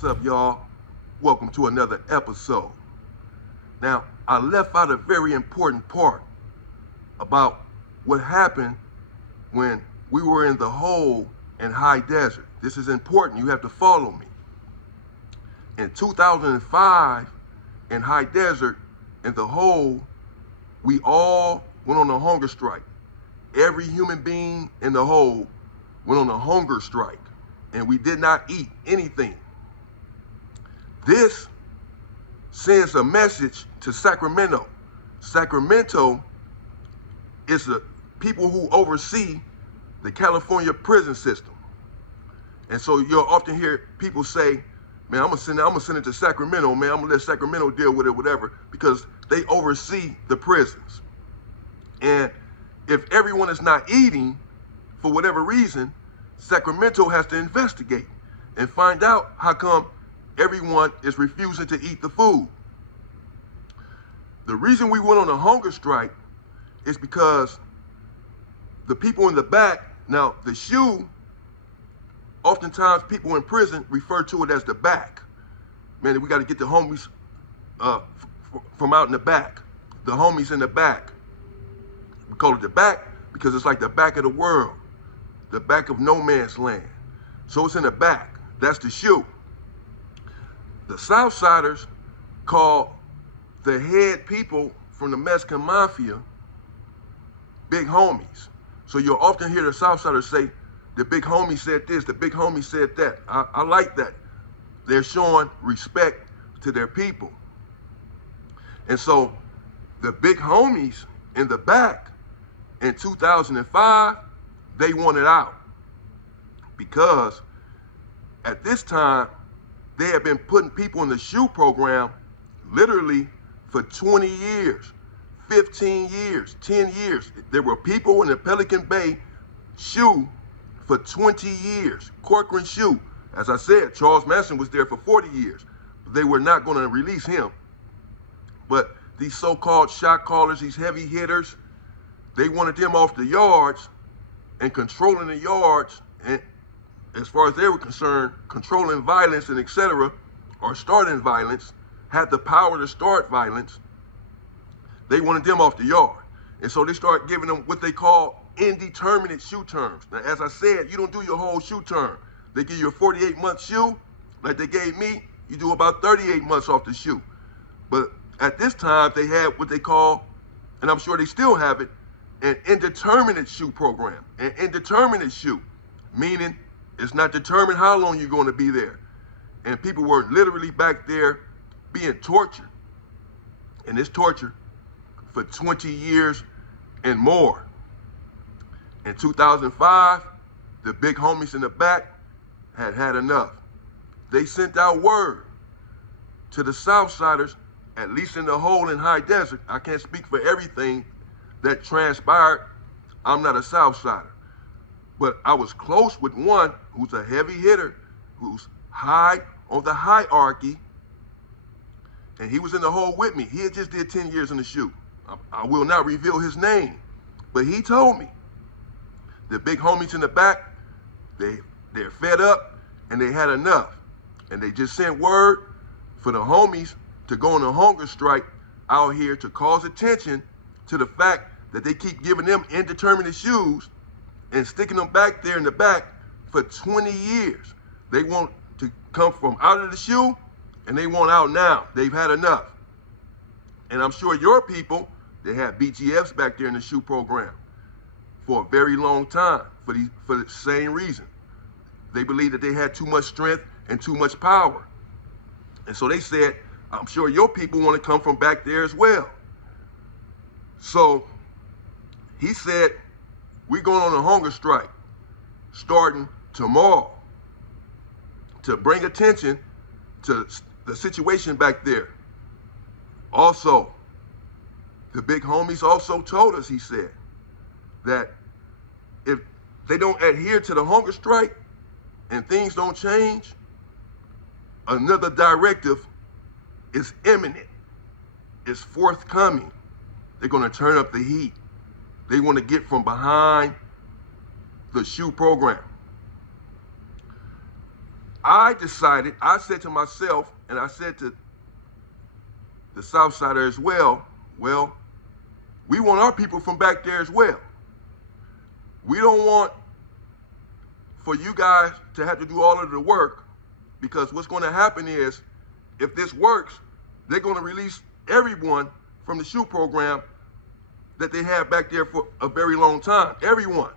What's up, y'all? Welcome to another episode. Now, I left out a very important part about what happened when we were in the hole in high desert. This is important. You have to follow me. In 2005, in high desert, in the hole, we all went on a hunger strike. Every human being in the hole went on a hunger strike, and we did not eat anything. This sends a message to Sacramento. Sacramento is the people who oversee the California prison system. And so you'll often hear people say, man, I'm gonna send it to Sacramento, man. I'm gonna let Sacramento deal with it, whatever, because they oversee the prisons. And if everyone is not eating, for whatever reason, Sacramento has to investigate and find out how come everyone is refusing to eat the food. The reason we went on a hunger strike is because the people in the back, now the SHU, oftentimes people in prison refer to it as the back. Man, we got to get the homies from out in the back. The homies in the back. We call it the back because it's like the back of the world, the back of no man's land. So it's in the back. That's the SHU. The Southsiders call the head people from the Mexican Mafia big homies. So you'll often hear the Southsiders say, the big homie said this, the big homie said that. I like that. They're showing respect to their people. And so the big homies in the back in 2005, they wanted out because at this time, they had been putting people in the SHU program literally for 20 years, 15 years, 10 years. There were people in the Pelican Bay SHU for 20 years. Corcoran SHU, as I said, Charles Manson was there for 40 years. But they were not going to release him. But these so-called shot callers, these heavy hitters, they wanted them off the yards and controlling the yards, and as far as they were concerned, controlling violence and etc., or starting violence, had the power to start violence. They wanted them off the yard. And so they started giving them what they call indeterminate SHU terms. Now, as I said, you don't do your whole SHU term. They give you a 48-month SHU, like they gave me, you do about 38 months off the SHU. But at this time, they had what they call, and I'm sure they still have it, an indeterminate SHU program. An indeterminate SHU, meaning it's not determined how long you're going to be there. And people were literally back there being tortured. And this torture for 20 years and more. In 2005, the big homies in the back had had enough. They sent out word to the Southsiders, at least in the hole in high desert. I can't speak for everything that transpired. I'm not a Southsider. But I was close with one who's a heavy hitter, who's high on the hierarchy, and he was in the hole with me. He had just did 10 years in the SHU. I will not reveal his name, but he told me the big homies in the back, they're fed up and they had enough. And they just sent word for the homies to go on a hunger strike out here to cause attention to the fact that they keep giving them indeterminate SHUs and sticking them back there in the back for 20 years. They want to come from out of the SHU and they want out now. They've had enough. And I'm sure your people, they had BGFs back there in the SHU program for a very long time for the same reason. They believed that they had too much strength and too much power. And so they said, I'm sure your people want to come from back there as well. So he said, we're going on a hunger strike starting tomorrow to bring attention to the situation back there. Also, the big homies also told us, he said, that if they don't adhere to the hunger strike and things don't change, another directive is imminent, is forthcoming. They're going to turn up the heat. They want to get from behind the SHU program. I said to myself, and I said to the Southsider as well, well, we want our people from back there as well. We don't want for you guys to have to do all of the work, because what's going to happen is, if this works, they're going to release everyone from the SHU program that they have back there for a very long time. Everyone.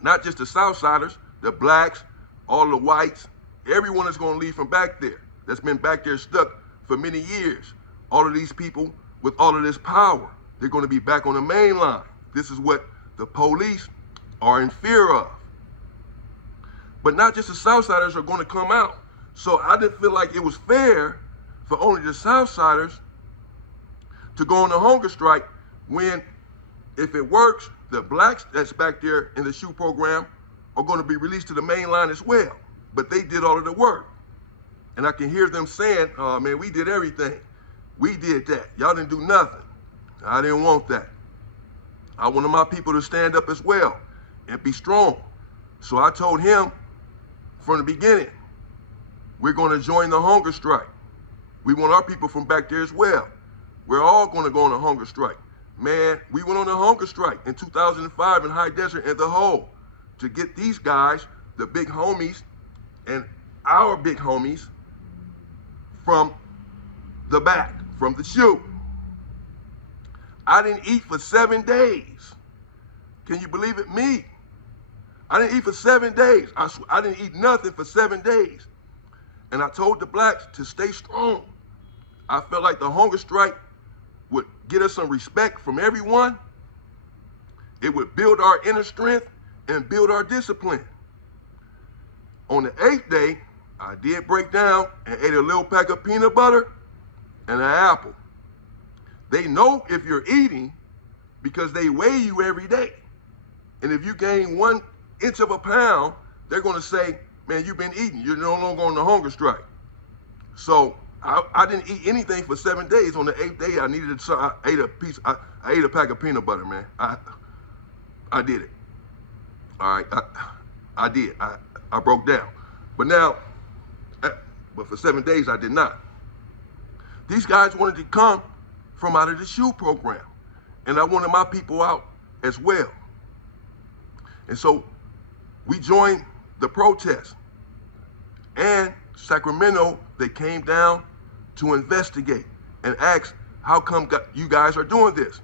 Not just the Southsiders, the blacks, all the whites. Everyone is going to leave from back there that's been back there stuck for many years. All of these people with all of this power, they're going to be back on the main line. This is what the police are in fear of. But not just the Southsiders are going to come out. So I didn't feel like it was fair for only the Southsiders to go on a hunger strike when, if it works, the blacks that's back there in the SHU program are going to be released to the main line as well. But they did all of the work. And I can hear them saying, oh man, we did everything. We did that. Y'all didn't do nothing. I didn't want that. I wanted my people to stand up as well and be strong. So I told him from the beginning, we're going to join the hunger strike. We want our people from back there as well. We're all going to go on a hunger strike. Man, we went on a hunger strike in 2005 in High Desert and the Hole to get these guys, the big homies, and our big homies from the back, from the SHU. I didn't eat for 7 days. Can you believe it? Me. I didn't eat for 7 days. I didn't eat nothing for 7 days. And I told the blacks to stay strong. I felt like the hunger strike would get us some respect from everyone. It would build our inner strength and build our discipline. On the 8th day, I did break down and ate a little pack of peanut butter and an apple. They know if you're eating because they weigh you every day. And if you gain 1 inch of a pound, they're going to say, man, you've been eating. You're no longer on the hunger strike. So I didn't eat anything for 7 days. On the 8th day, I ate a pack of peanut butter, man. I did it. All right, I did. I broke down. But for 7 days, I did not. These guys wanted to come from out of the SHU program, and I wanted my people out as well. And so we joined the protest. And Sacramento, they came down to investigate and ask, how come you guys are doing this?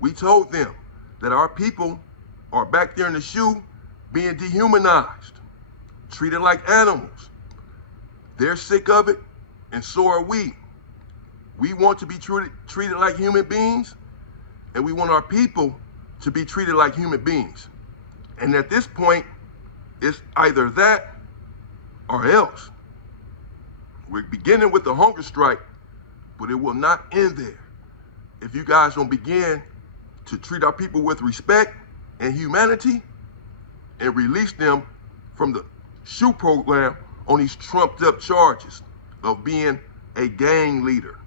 We told them that our people are back there in the SHU being dehumanized, treated like animals. They're sick of it, and so are we. We want to be treated like human beings, and we want our people to be treated like human beings. And at this point, it's either that or else. We're beginning with the hunger strike, but it will not end there. If you guys don't begin to treat our people with respect and humanity and release them from the SHU program on these trumped up charges of being a gang leader.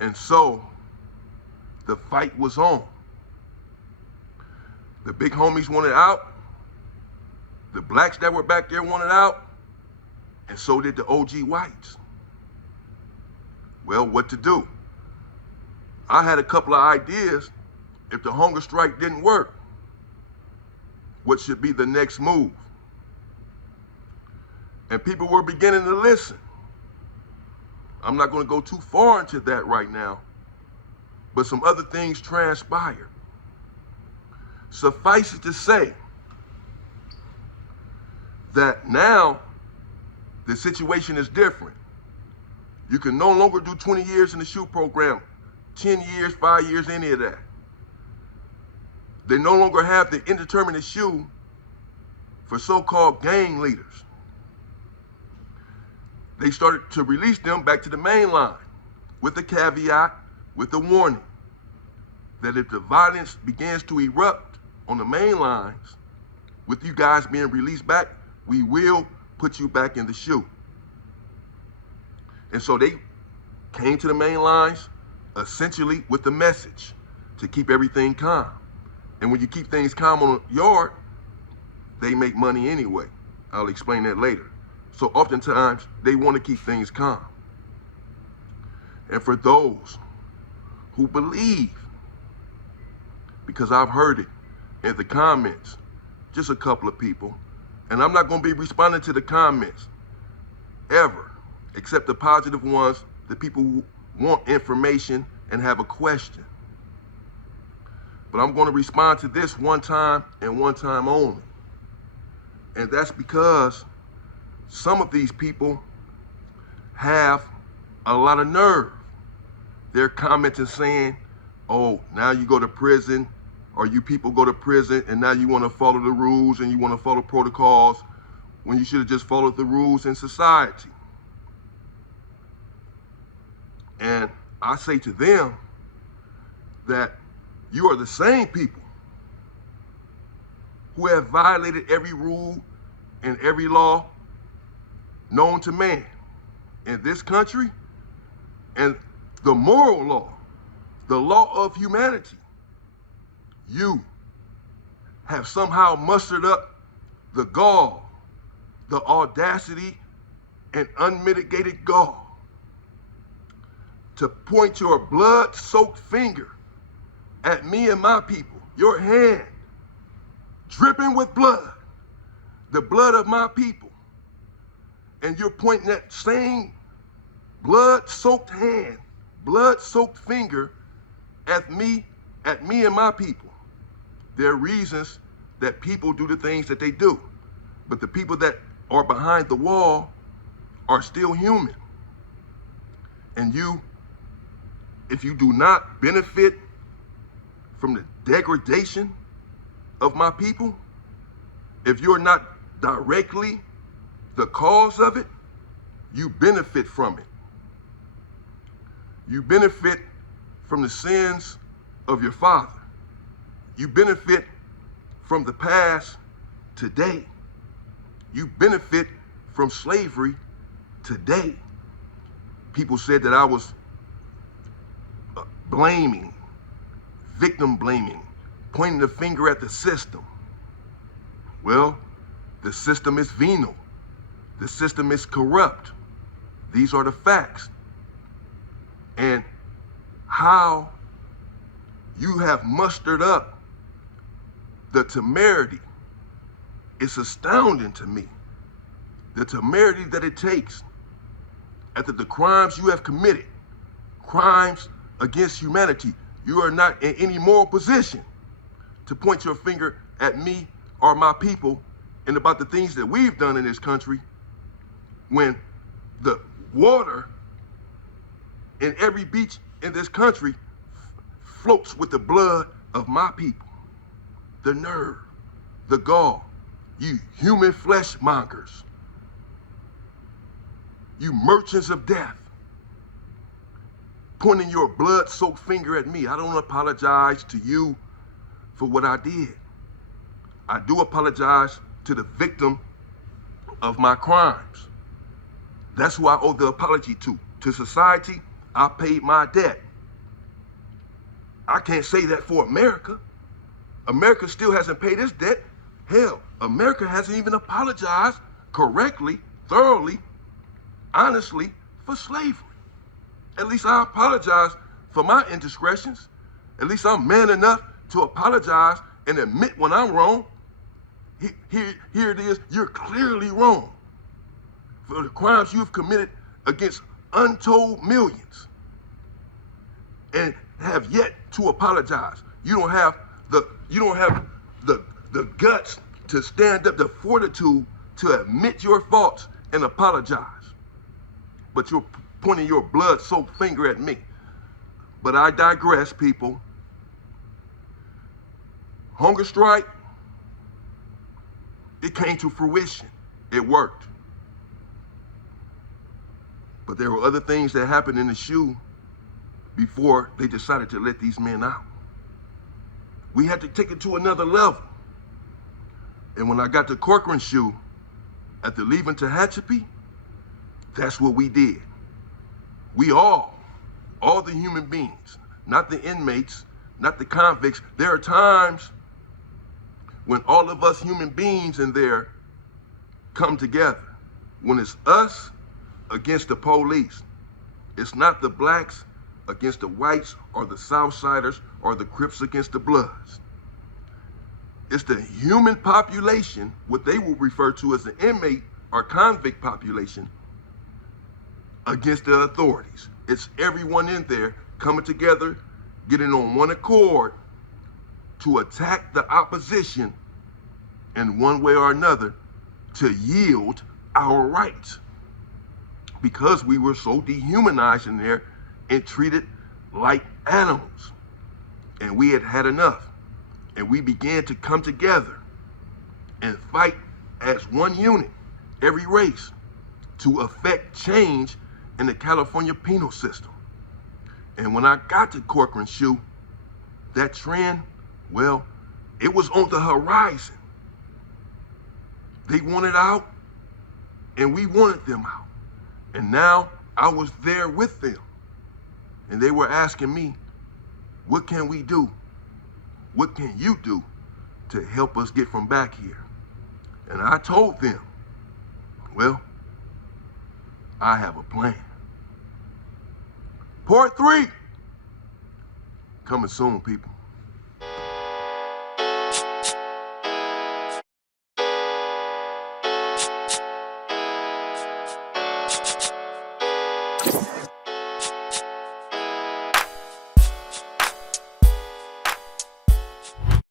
And so the fight was on. The big homies wanted out. The blacks that were back there wanted out. And so did the OG whites. Well, what to do? I had a couple of ideas if the hunger strike didn't work. What should be the next move? And people were beginning to listen. I'm not going to go too far into that right now, but some other things transpired. Suffice it to say that now the situation is different. You can no longer do 20 years in the SHU program, 10 years, 5 years, any of that. They no longer have the indeterminate SHU for so-called gang leaders. They started to release them back to the main line with the caveat, with the warning that if the violence begins to erupt on the main lines, with you guys being released back, we will put you back in the SHU. And so they came to the main lines essentially with the message to keep everything calm. And when you keep things calm on a yard, they make money anyway. I'll explain that later. So oftentimes, they want to keep things calm. And for those who believe, because I've heard it in the comments, just a couple of people, and I'm not going to be responding to the comments ever, except the positive ones, the people who want information and have a question. But I'm going to respond to this one time and one time only. And that's because some of these people have a lot of nerve. They're commenting saying, oh, now you go to prison, or you people go to prison, and now you want to follow the rules and you want to follow protocols when you should have just followed the rules in society. And I say to them that you are the same people who have violated every rule and every law known to man in this country, and the moral law, the law of humanity. You have somehow mustered up the gall, the audacity, and unmitigated gall to point your blood-soaked finger at me and my people, your hand dripping with blood, the blood of my people, and you're pointing that same blood-soaked hand, blood-soaked finger at me and my people. There are reasons that people do the things that they do, but the people that are behind the wall are still human. And you, if you do not benefit from the degradation of my people, if you're not directly the cause of it, you benefit from it. You benefit from the sins of your father. You benefit from the past today. You benefit from slavery today. People said that I was blaming, victim blaming, pointing the finger at the system. Well, the system is venal. The system is corrupt. These are the facts. And how you have mustered up the temerity is astounding to me. The temerity that it takes after the crimes you have committed, crimes against humanity. You are not in any moral position to point your finger at me or my people and about the things that we've done in this country, when the water in every beach in this country floats with the blood of my people. The nerve, the gall, you human flesh mongers, you merchants of death, pointing your blood-soaked finger at me. I don't apologize to you for what I did. I do apologize to the victim of my crimes. That's who I owe the apology to. To society, I paid my debt. I can't say that for America. America still hasn't paid its debt. Hell, America hasn't even apologized correctly, thoroughly, honestly for slavery. At least I apologize for my indiscretions. At least I'm man enough to apologize and admit when I'm wrong. Here it is, you're clearly wrong for the crimes you've committed against untold millions and have yet to apologize. You don't have the guts to stand up, the fortitude to admit your faults and apologize. But you're pointing your blood-soaked finger at me. But I digress, people. Hunger strike, it came to fruition. It worked. But there were other things that happened in the SHU before they decided to let these men out. We had to take it to another level. And when I got to Corcoran SHU at the leaving Tehachapi, that's what we did. We all the human beings, not the inmates, not the convicts. There are times when all of us human beings in there come together. When it's us against the police, it's not the blacks against the whites or the Southsiders or the Crips against the Bloods. It's the human population, what they will refer to as the inmate or convict population, against the authorities. It's everyone in there coming together, getting on one accord to attack the opposition in one way or another to yield our rights. Because we were so dehumanized in there and treated like animals. And we had had enough. And we began to come together and fight as one unit, every race, to effect change in the California penal system. And when I got to Corcoran SHU, that trend, well, it was on the horizon. They wanted out, and we wanted them out. And now I was there with them. And they were asking me, what can we do? What can you do to help us get from back here? And I told them, well, I have a plan. Part 3, coming soon, people.